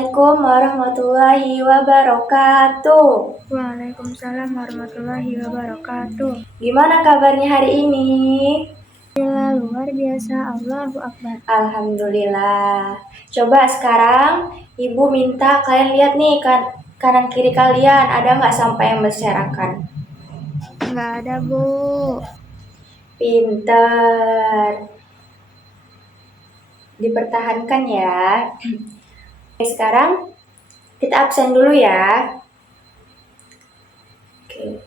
Assalamualaikum warahmatullahi wabarakatuh. Waalaikumsalam warahmatullahi wabarakatuh. Gimana kabarnya hari ini? Luar biasa, Allahu Akbar. Alhamdulillah. Coba sekarang Ibu minta kalian lihat nih kanan kiri kalian ada nggak sampah yang berserakan? Nggak ada, Bu. Pinter. Dipertahankan ya. Sekarang kita absen dulu ya. Oke.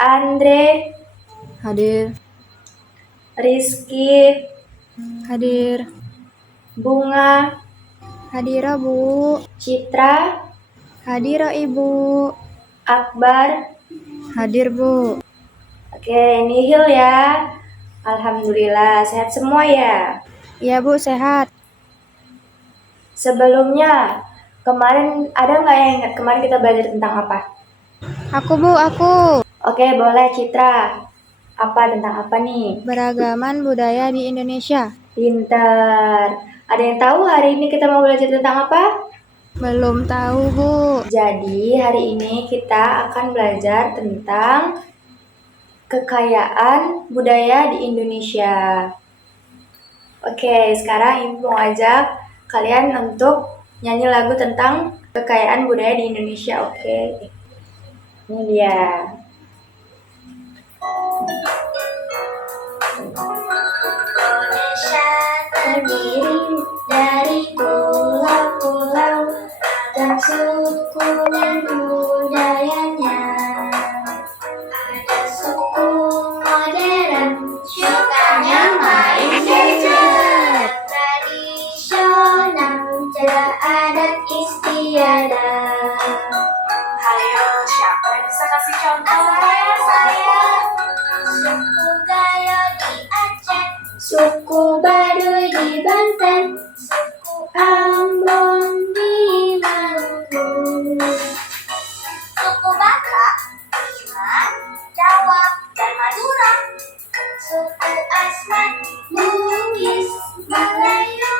Andre, Hadir. Rizky, Hadir. Bunga, Hadira, Bu. Citra, Hadira, Ibu. Akbar. Hadir, Bu. Oke, nihil ya. Alhamdulillah, sehat semua ya. Iya, Bu, sehat. Sebelumnya, kemarin ada nggak yang ingat kemarin kita belajar tentang apa? Aku, Bu, aku. Oke, boleh Citra. Apa tentang apa nih? Beragaman budaya di Indonesia. Pinter. Ada yang tahu hari ini kita mau belajar tentang apa? Belum tahu, Bu. Jadi, hari ini kita akan belajar tentang kekayaan budaya di Indonesia. Oke, sekarang Ibu mau ajak kalian untuk nyanyi lagu tentang kekayaan budaya di Indonesia. Oke, ini dia. Indonesia terdiri dari pulau-pulau dan suku dan budayanya. Ada suku modern, sukanya main gadget. Tradisional, jaga adat istiadat. Hayo, siapa yang bisa kasih contoh? Saya. Suku Gayo di Aceh, suku Baduy di Banten, suku Ambon di Maluku, suku Batak, Iman, Jawa, dan Madura, suku Asmat, Bugis, Melayu.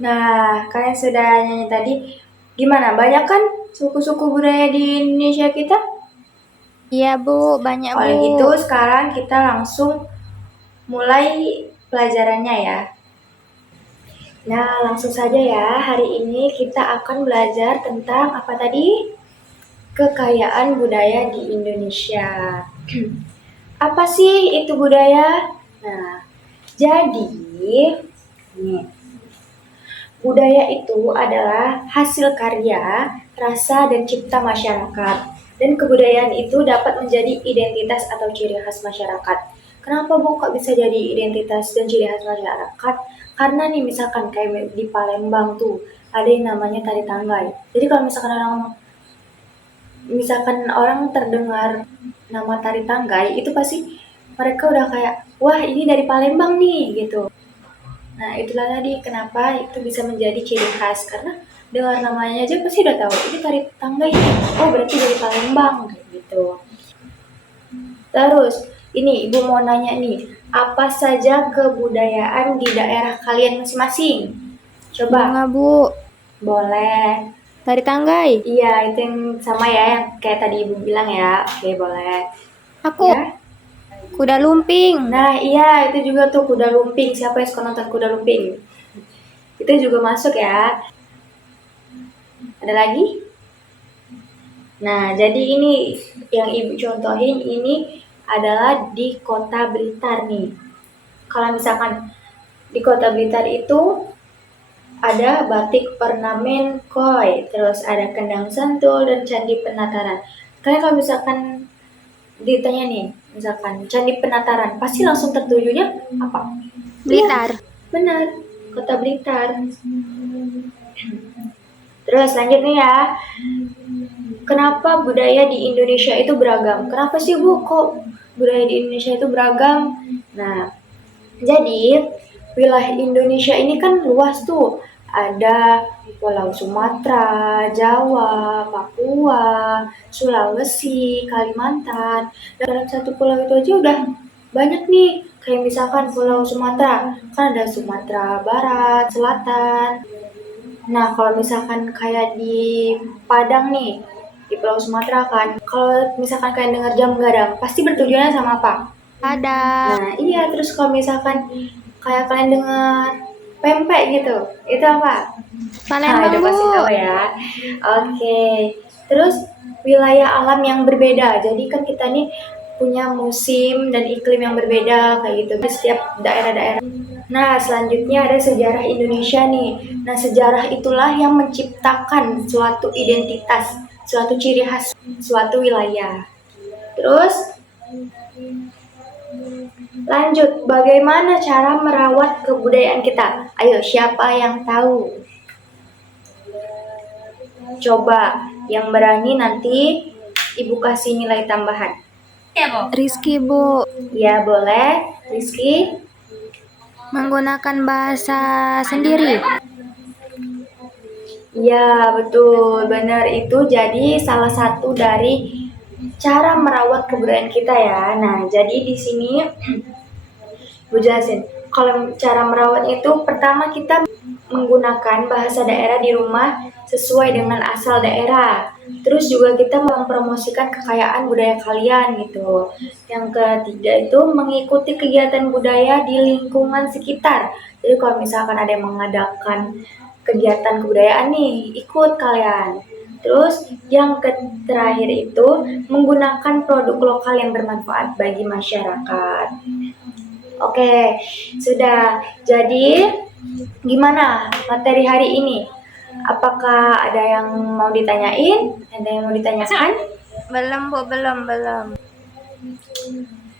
Nah, kalian sudah nyanyi tadi. Gimana? Banyak kan suku-suku budaya di Indonesia kita? Iya, Bu, banyak, Bu. Oleh itu, sekarang kita langsung mulai pelajarannya ya. Nah, langsung saja ya. Hari ini kita akan belajar tentang apa tadi? Kekayaan budaya di Indonesia. Apa sih itu budaya? Nah, jadi nih, budaya itu adalah hasil karya, rasa, dan cipta masyarakat. Dan kebudayaan itu dapat menjadi identitas atau ciri khas masyarakat. Kenapa Bu kok bisa jadi identitas dan ciri khas masyarakat? Karena nih misalkan kayak di Palembang tuh ada yang namanya tari tanggai. Jadi kalau misalkan orang terdengar nama tari tanggai, itu pasti mereka udah kayak, wah ini dari Palembang nih gitu. Nah, itulah tadi kenapa itu bisa menjadi ciri khas. Karena dengar namanya aja pasti udah tahu, ini tari tanggai. Oh, berarti dari Palembang, kayak gitu. Terus, ini Ibu mau nanya nih, apa saja kebudayaan di daerah kalian masing-masing? Coba. Bunga, Bu. Boleh. Tari tanggai. Iya, itu yang sama ya, yang kayak tadi Ibu bilang ya. Oke, boleh. Aku. Ya. Kuda lumping. Nah, iya, itu juga tuh kuda lumping. Siapa yang suka nonton kuda lumping? Itu juga masuk ya. Ada lagi? Nah, jadi ini yang Ibu contohin ini adalah di Kota Blitar nih. Kalau misalkan di Kota Blitar itu ada batik ornamen koi, terus ada kendang sentul dan candi penataran. Kalian kalau misalkan ditanya nih, misalkan candi penataran, pasti langsung tertujunya apa? Blitar. Ya, benar, Kota Blitar. Terus lanjut nih ya. Kenapa budaya di Indonesia itu beragam? Kenapa sih Bu kok budaya di Indonesia itu beragam? Nah, jadi wilayah Indonesia ini kan luas tuh. Ada Pulau Sumatera, Jawa, Papua, Sulawesi, Kalimantan. Dalam satu pulau itu aja udah banyak nih, kayak misalkan Pulau Sumatera, kan ada Sumatera Barat, Selatan. Nah, kalau misalkan kayak di Padang nih, di Pulau Sumatera kan, kalau misalkan kalian dengar jam gadang, pasti bertujuannya sama apa? Padang. Nah, iya, terus kalau misalkan kayak kalian dengar pempek gitu, itu apa? Nah, Palembang, udah Bu. pasti tahu ya. Oke. Terus wilayah alam yang berbeda. Jadi kan kita nih punya musim dan iklim yang berbeda kayak gitu di setiap daerah-daerah. Nah, selanjutnya ada sejarah Indonesia nih. Nah, sejarah itulah yang menciptakan suatu identitas, suatu ciri khas suatu wilayah. Terus lanjut, bagaimana cara merawat kebudayaan kita? Ayo, siapa yang tahu? Coba yang berani nanti Ibu kasih nilai tambahan. Rizky, Bu. Ya, boleh. Rizky? Menggunakan bahasa sendiri. Ya, betul. Benar itu jadi salah satu dari cara merawat kebudayaan kita ya. Nah, jadi di sini gue jelasin. Kalau cara merawatnya itu pertama kita menggunakan bahasa daerah di rumah sesuai dengan asal daerah. Terus juga kita mempromosikan kekayaan budaya kalian gitu. Yang ketiga itu mengikuti kegiatan budaya di lingkungan sekitar. Jadi kalau misalkan ada yang mengadakan kegiatan kebudayaan nih, ikut kalian. Terus yang terakhir itu menggunakan produk lokal yang bermanfaat bagi masyarakat. Oke, sudah. Jadi, gimana materi hari ini? Apakah ada yang mau ditanyain? Ada yang mau ditanyakan? Belum, Bu. Belum.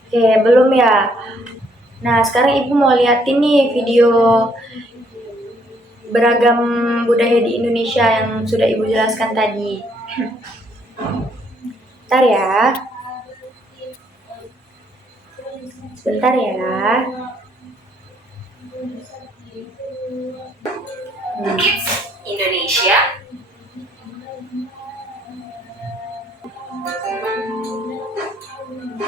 Oke, belum ya. Nah, sekarang Ibu mau liatin nih video beragam budaya di Indonesia yang sudah Ibu jelaskan tadi. Bentar ya. Sebentar ya. Kids Indonesia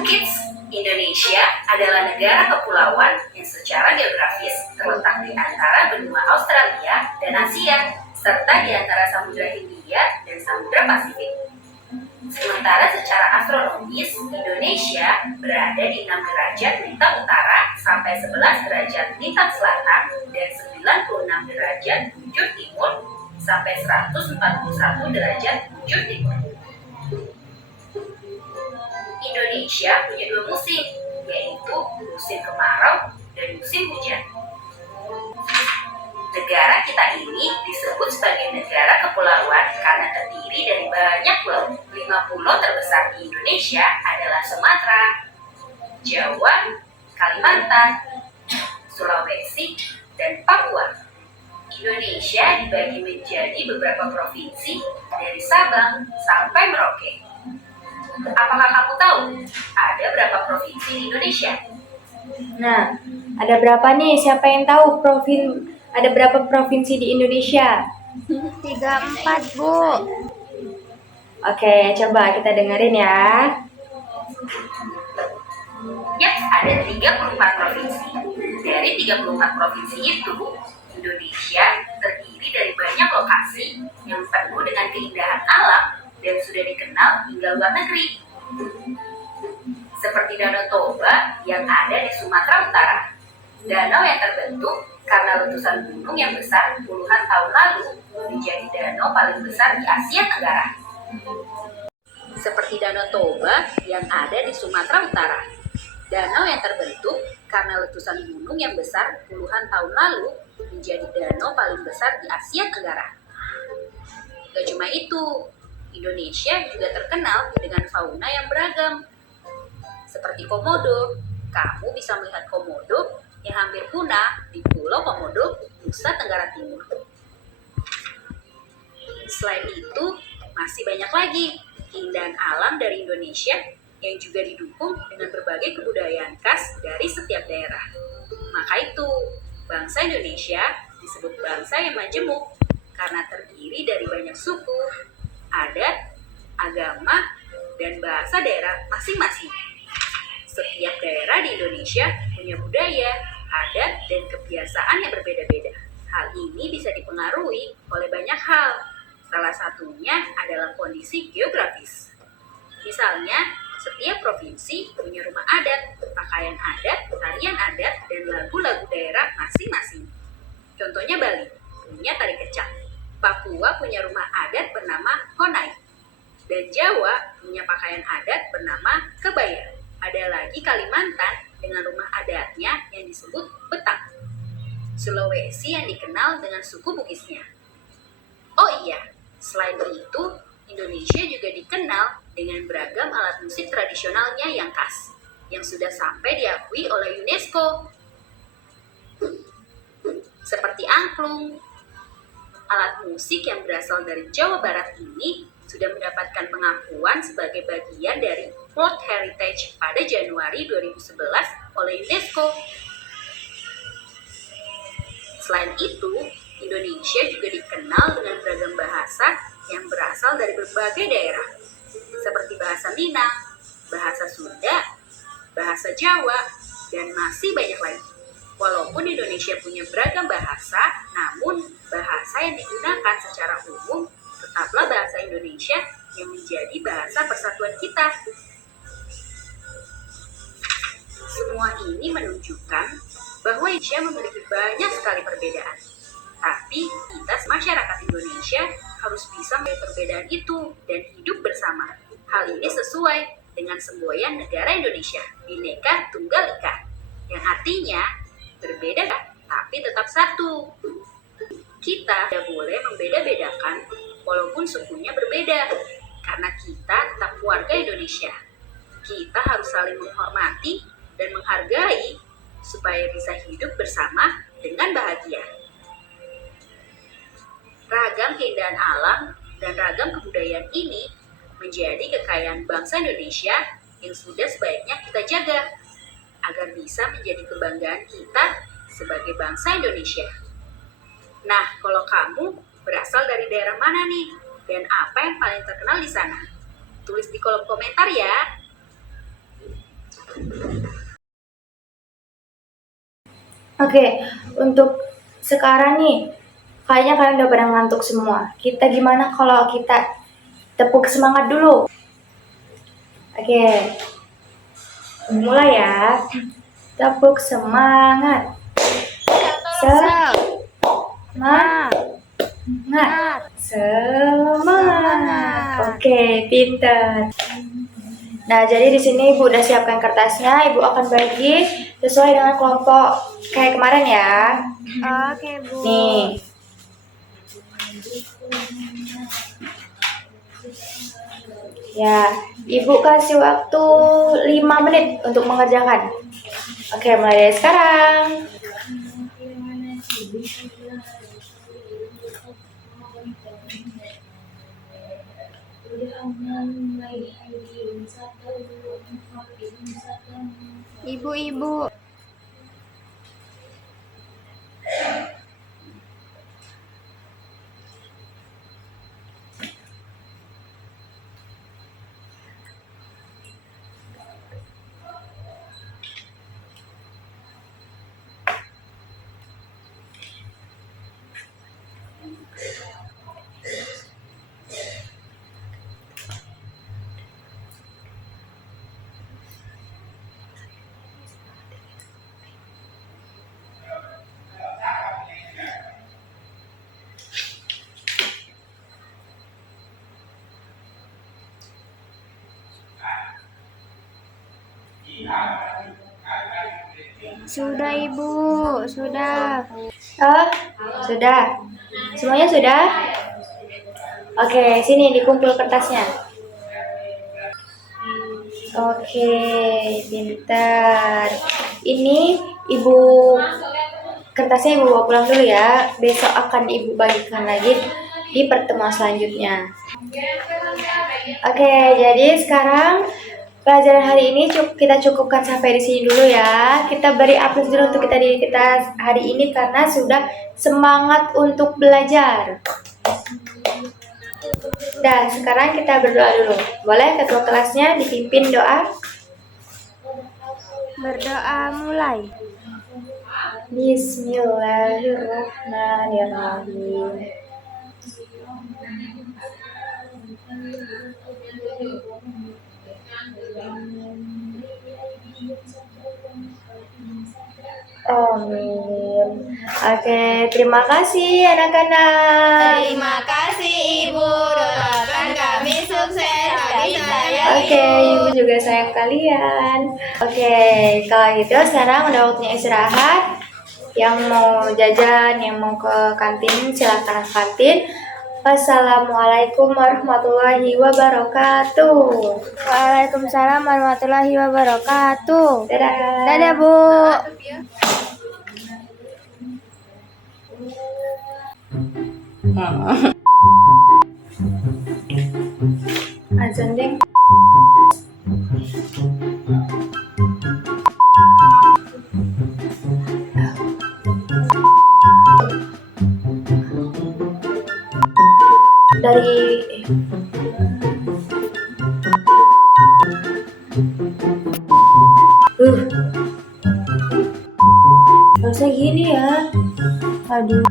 Kids Indonesia adalah negara kepulauan yang secara geografis terletak di antara benua Australia dan Asia, serta di antara Samudra Hindia dan Samudra Pasifik. Sementara secara astronomis, Indonesia berada di 6 derajat lintang utara sampai 11 derajat lintang selatan dan 96 derajat bujur timur sampai 141 derajat bujur timur. Indonesia punya 2 musim, yaitu musim kemarau dan musim hujan. Negara kita ini disebut sebagai negara kepulauan karena terdiri dari banyak pulau. 5 pulau terbesar di Indonesia adalah Sumatera, Jawa, Kalimantan, Sulawesi, dan Papua. Indonesia dibagi menjadi beberapa provinsi dari Sabang sampai Merauke. Apakah kamu tahu ada berapa provinsi di Indonesia? Nah, ada berapa nih? Siapa yang tahu ada berapa provinsi di Indonesia? 34, Bu. Oke, coba kita dengerin ya. Ya, ada 34 provinsi. Dari 34 provinsi itu, Indonesia terdiri dari banyak lokasi yang penuh dengan keindahan alam dan sudah dikenal hingga luar negeri. Seperti Danau Toba yang ada di Sumatera Utara. Danau yang terbentuk karena letusan gunung yang besar puluhan tahun lalu menjadi danau paling besar di Asia Tenggara. Seperti Danau Toba yang ada di Sumatera Utara. Danau yang terbentuk karena letusan gunung yang besar puluhan tahun lalu menjadi danau paling besar di Asia Tenggara. Gak cuma itu, Indonesia juga terkenal dengan fauna yang beragam. Seperti komodo, kamu bisa melihat komodo yang hampir punah di Pulau Komodo, Nusa Tenggara Timur. Selain itu, masih banyak lagi keindahan alam dari Indonesia yang juga didukung dengan berbagai kebudayaan khas dari setiap daerah. Maka itu, bangsa Indonesia disebut bangsa yang majemuk karena terdiri dari banyak suku, adat, agama, dan bahasa daerah masing-masing. Setiap daerah di Indonesia punya budaya, adat, dan kebiasaan yang berbeda-beda. Hal ini bisa dipengaruhi oleh banyak hal. Salah satunya adalah kondisi geografis. Misalnya, setiap provinsi punya rumah adat, pakaian adat, tarian adat, dan lagu-lagu daerah masing-masing. Contohnya Bali punya tari kecak, Papua punya rumah adat bernama Honai, dan Jawa punya pakaian adat bernama kebaya. Ada lagi Kalimantan dengan rumah adatnya yang disebut Betang. Sulawesi yang dikenal dengan suku Bugisnya. Oh iya, selain itu, Indonesia juga dikenal dengan beragam alat musik tradisionalnya yang khas, yang sudah sampai diakui oleh UNESCO. Seperti angklung. Alat musik yang berasal dari Jawa Barat ini sudah mendapatkan pengakuan sebagai bagian dari World Heritage pada Januari 2011 oleh UNESCO. Selain itu, Indonesia juga dikenal dengan beragam bahasa yang berasal dari berbagai daerah, seperti bahasa Minang, bahasa Sunda, bahasa Jawa, dan masih banyak lagi. Walaupun Indonesia punya beragam bahasa, namun bahasa yang digunakan secara umum tetaplah bahasa Indonesia yang menjadi bahasa persatuan kita. Semua ini menunjukkan bahwa Indonesia memiliki banyak sekali perbedaan. Tapi kita masyarakat Indonesia harus bisa melihat perbedaan itu dan hidup bersama. Hal ini sesuai dengan semboyan negara Indonesia, Bhinneka Tunggal Ika, yang artinya berbeda tapi tetap satu. Kita tidak boleh membeda-bedakan walaupun sukunya berbeda, karena kita tetap warga Indonesia. Kita harus saling menghormati dan menghargai supaya bisa hidup bersama dengan bahagia. Ragam keindahan alam dan ragam kebudayaan ini menjadi kekayaan bangsa Indonesia yang sudah sebaiknya kita jaga agar bisa menjadi kebanggaan kita sebagai bangsa Indonesia. Nah, kalau kamu berasal dari daerah mana nih? Dan apa yang paling terkenal di sana? Tulis di kolom komentar ya. Oke, untuk sekarang nih, kayaknya kalian udah pada ngantuk semua. Kita gimana kalau kita tepuk semangat dulu? Oke, mulai ya. Tepuk semangat. Semangat. Semangat. Oke, pinter. Nah, jadi di sini Ibu udah siapkan kertasnya. Ibu akan bagi sesuai dengan kelompok kayak kemarin ya. Oke, Bu. Nih. Ya, Ibu kasih waktu 5 menit untuk mengerjakan. Oke, mulai dari sekarang. Ibu. Sudah, Ibu. Sudah. Oh, sudah. Semuanya sudah? Oke, sini dikumpul kertasnya. Oke, pintar. Ini Ibu kertasnya Ibu bawa pulang dulu ya. Besok akan Ibu bagikan lagi di pertemuan selanjutnya. Oke, jadi sekarang pelajaran hari ini kita cukupkan sampai di sini dulu ya. Kita beri aplaus dulu untuk diri kita hari ini karena sudah semangat untuk belajar. Nah, sekarang kita berdoa dulu. Boleh ketua kelasnya dipimpin doa? Berdoa mulai. Bismillahirrahmanirrahim. Amin. Oke, terima kasih anak-anak. Terima kasih Ibu, doakan kami sukses bagi saya. Oke, Ibu juga sayang kalian. Oke, kalau gitu sekarang udah waktunya istirahat. Yang mau jajan, yang mau ke kantin, silakan ke kantin. Wassalamualaikum warahmatullahi wabarakatuh. Waalaikumsalam warahmatullahi wabarakatuh. Dadah. Dadah Bu. Azan deng. Dari Gak usah gini ya. Aduh.